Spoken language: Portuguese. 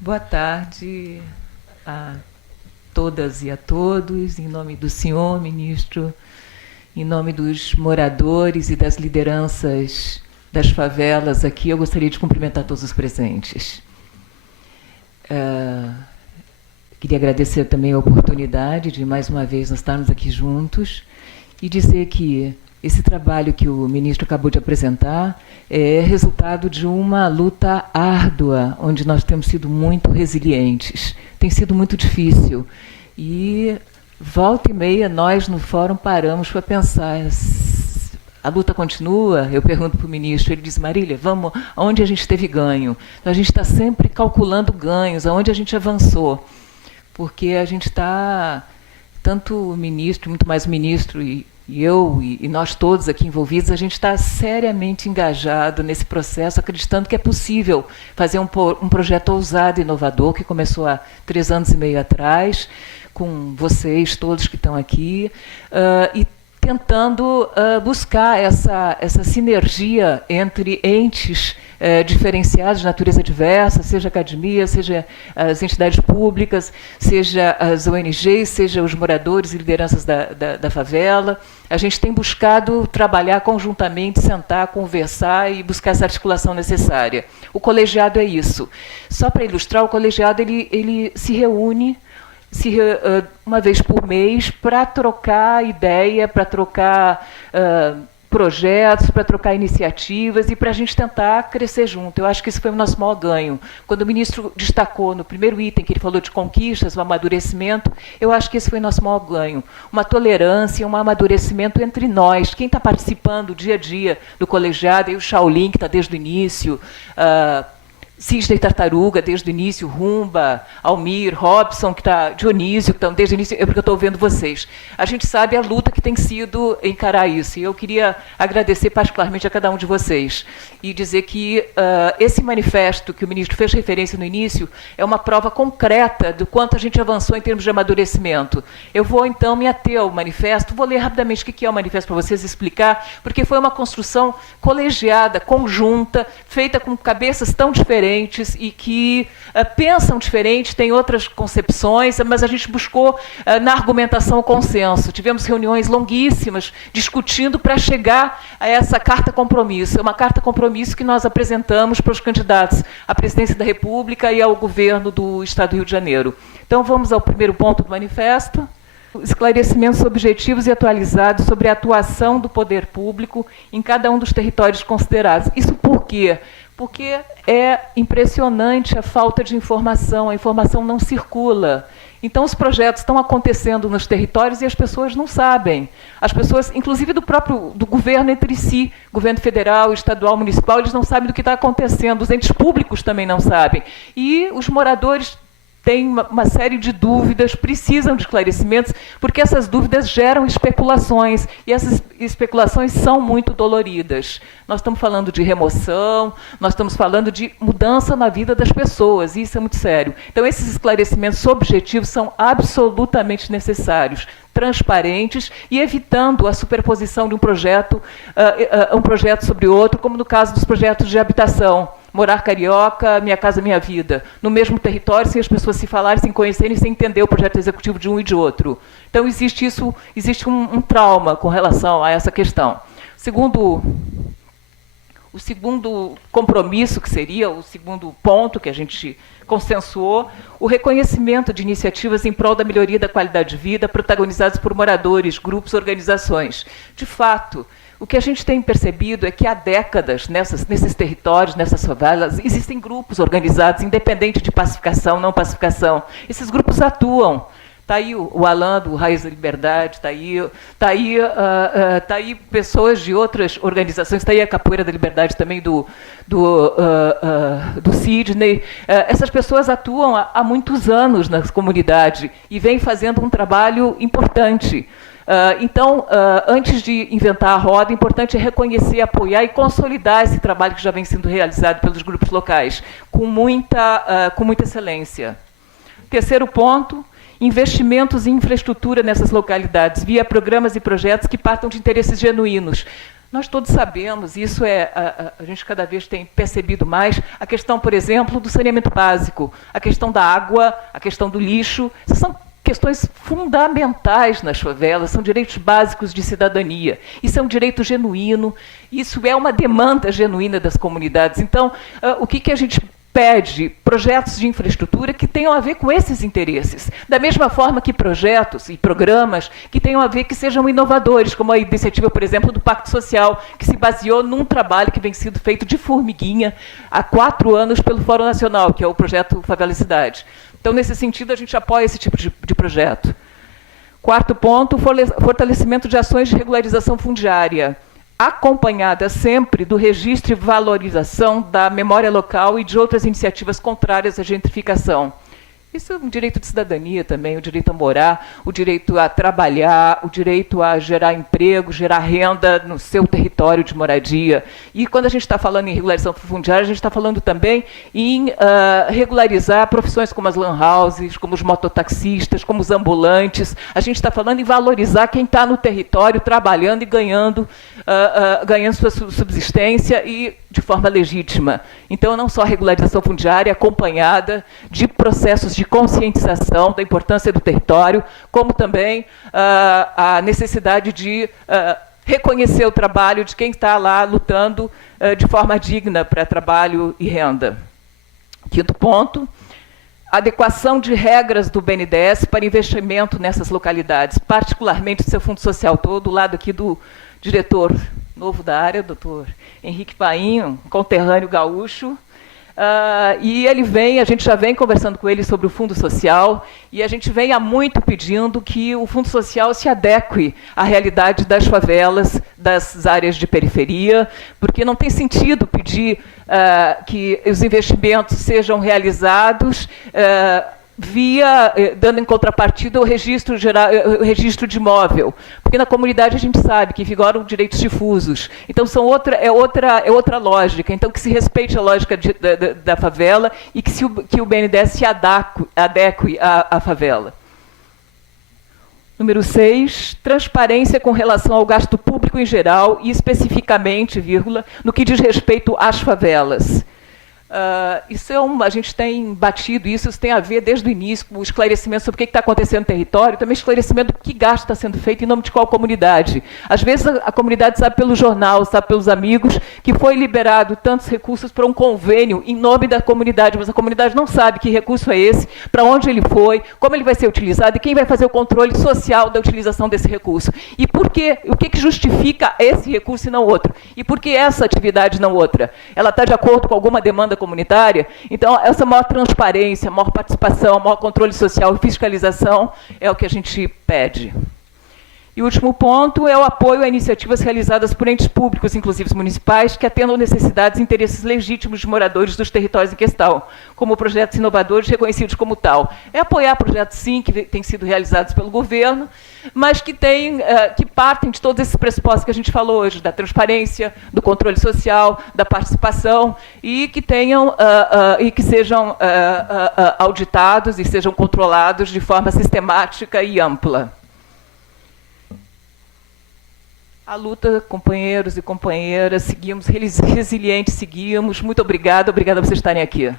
Boa tarde a todas e a todos, em nome do senhor ministro, em nome dos moradores e das lideranças das favelas aqui, eu gostaria de cumprimentar todos os presentes. Queria agradecer também a oportunidade de, mais uma vez, nós estarmos aqui juntos e dizer que esse trabalho que o ministro acabou de apresentar é resultado de uma luta árdua, onde nós temos sido muito resilientes. Tem sido muito difícil. E, volta e meia, nós no fórum paramos para pensar, a luta continua? Eu pergunto para o ministro, ele diz, Marília, vamos aonde a gente teve ganho? Então, a gente está sempre calculando ganhos, aonde a gente avançou. Porque a gente está, tanto o ministro, muito mais o ministro e eu e nós todos aqui envolvidos, a gente está seriamente engajado nesse processo, acreditando que é possível fazer um projeto ousado e inovador, que começou há 3 anos e meio atrás, com vocês todos que estão aqui, e tentando buscar essa sinergia entre entes diferenciados de natureza diversa, seja a academia, seja as entidades públicas, seja as ONGs, seja os moradores e lideranças da favela. A gente tem buscado trabalhar conjuntamente, sentar, conversar e buscar essa articulação necessária. O colegiado é isso. Só para ilustrar, o colegiado ele se reúne uma vez por mês para trocar ideia, para trocar projetos, para trocar iniciativas e para a gente tentar crescer junto. Eu acho que esse foi o nosso maior ganho. Quando o ministro destacou no primeiro item, que ele falou de conquistas, o amadurecimento, eu acho que esse foi o nosso maior ganho. Uma tolerância, um amadurecimento entre nós. Quem está participando dia a dia do colegiado, e o Shaolin, que está desde o início, Cisne e Tartaruga, desde o início, Rumba, Almir, Robson, que está, Dionísio, que estão desde o início, porque eu estou vendo vocês. A gente sabe a luta que tem sido encarar isso, e eu queria agradecer particularmente a cada um de vocês, e dizer que esse manifesto que o ministro fez referência no início é uma prova concreta do quanto a gente avançou em termos de amadurecimento. Eu vou, então, me ater ao manifesto, vou ler rapidamente o que é o manifesto para vocês explicar, porque foi uma construção colegiada, conjunta, feita com cabeças tão diferentes, e que pensam diferente, têm outras concepções, mas a gente buscou, na argumentação, o consenso. Tivemos reuniões longuíssimas, discutindo para chegar a essa carta-compromisso. É uma carta-compromisso que nós apresentamos para os candidatos à presidência da República e ao governo do Estado do Rio de Janeiro. Então, vamos ao primeiro ponto do manifesto. Esclarecimentos objetivos e atualizados sobre a atuação do poder público em cada um dos territórios considerados. Isso por quê? Porque é impressionante a falta de informação, a informação não circula. Então, os projetos estão acontecendo nos territórios e as pessoas não sabem. As pessoas, inclusive do governo entre si, governo federal, estadual, municipal, eles não sabem do que está acontecendo, os entes públicos também não sabem. E os moradores têm uma série de dúvidas, precisam de esclarecimentos, porque essas dúvidas geram especulações, e essas especulações são muito doloridas. Nós estamos falando de remoção, nós estamos falando de mudança na vida das pessoas, e isso é muito sério. Então, esses esclarecimentos objetivos são absolutamente necessários, transparentes e evitando a superposição de um projeto sobre outro, como no caso dos projetos de habitação. Morar carioca, Minha Casa Minha Vida, no mesmo território, sem as pessoas se falarem, sem conhecerem, sem entender o projeto executivo de um e de outro. Então, existe um trauma com relação a essa questão. O segundo compromisso, que seria o segundo ponto que a gente consensuou, o reconhecimento de iniciativas em prol da melhoria da qualidade de vida, protagonizadas por moradores, grupos, organizações. De fato, o que a gente tem percebido é que há décadas, nesses territórios, nessas favelas, existem grupos organizados, independente de pacificação, não pacificação. Esses grupos atuam. Está aí o Alan, do Raiz da Liberdade, está aí pessoas de outras organizações, está aí a Capoeira da Liberdade também, do Sidney. Essas pessoas atuam há muitos anos na comunidade e vêm fazendo um trabalho importante. Então, antes de inventar a roda, é importante reconhecer, apoiar e consolidar esse trabalho que já vem sendo realizado pelos grupos locais, com muita excelência. Terceiro ponto, investimentos em infraestrutura nessas localidades, via programas e projetos que partam de interesses genuínos. Nós todos sabemos, isso a gente cada vez tem percebido mais, a questão, por exemplo, do saneamento básico, a questão da água, a questão do lixo, essas são questões fundamentais nas favelas, são direitos básicos de cidadania. Isso é um direito genuíno, isso é uma demanda genuína das comunidades. Então, o que a gente pede? Projetos de infraestrutura que tenham a ver com esses interesses. Da mesma forma que projetos e programas que tenham a ver, que sejam inovadores, como a iniciativa, por exemplo, do Pacto Social, que se baseou num trabalho que vem sendo feito de formiguinha há 4 anos pelo Fórum Nacional, que é o projeto Favela e Cidade. Então, nesse sentido, a gente apoia esse tipo de projeto. 4º ponto, fortalecimento de ações de regularização fundiária, acompanhada sempre do registro e valorização da memória local e de outras iniciativas contrárias à gentrificação. Isso é um direito de cidadania também, o direito a morar, o direito a trabalhar, o direito a gerar emprego, gerar renda no seu território de moradia. E quando a gente está falando em regularização fundiária, a gente está falando também em regularizar profissões como as lan houses, como os mototaxistas, como os ambulantes. A gente está falando em valorizar quem está no território trabalhando e ganhando sua subsistência e de forma legítima. Então, não só a regularização fundiária acompanhada de processos de conscientização da importância do território, como também a necessidade de reconhecer o trabalho de quem está lá lutando de forma digna para trabalho e renda. 5º ponto, adequação de regras do BNDES para investimento nessas localidades, particularmente do seu fundo social todo, do lado aqui do diretor novo da área, doutor Henrique Painho, conterrâneo gaúcho, e a gente já vem conversando com ele sobre o Fundo Social, e a gente vem há muito pedindo que o Fundo Social se adeque à realidade das favelas, das áreas de periferia, porque não tem sentido pedir que os investimentos sejam realizados dando em contrapartida o registro de imóvel, porque na comunidade a gente sabe que vigoram direitos difusos. Então é outra lógica. Então que se respeite a lógica da favela e que o BNDES se adeque à favela. Número 6, transparência com relação ao gasto público em geral e especificamente, no que diz respeito às favelas. Isso a gente tem batido isso tem a ver desde o início com o esclarecimento sobre o que está acontecendo no território, também esclarecimento do que gasto está sendo feito em nome de qual comunidade. Às vezes a comunidade sabe pelo jornal, sabe pelos amigos, que foi liberado tantos recursos para um convênio em nome da comunidade, mas a comunidade não sabe que recurso é esse, para onde ele foi, como ele vai ser utilizado e quem vai fazer o controle social da utilização desse recurso. E por quê? O que justifica esse recurso e não outro? E por que essa atividade e não outra? Ela está de acordo com alguma demanda comunitária? Então, essa maior transparência, maior participação, maior controle social e fiscalização é o que a gente pede. E o último ponto é o apoio a iniciativas realizadas por entes públicos, inclusive municipais, que atendam necessidades e interesses legítimos de moradores dos territórios em questão, como projetos inovadores reconhecidos como tal. É apoiar projetos, sim, que têm sido realizados pelo governo, mas que partem de todos esses pressupostos que a gente falou hoje, da transparência, do controle social, da participação, e que sejam auditados e sejam controlados de forma sistemática e ampla. A luta, companheiros e companheiras, seguimos resilientes, seguimos. Muito obrigada por vocês estarem aqui.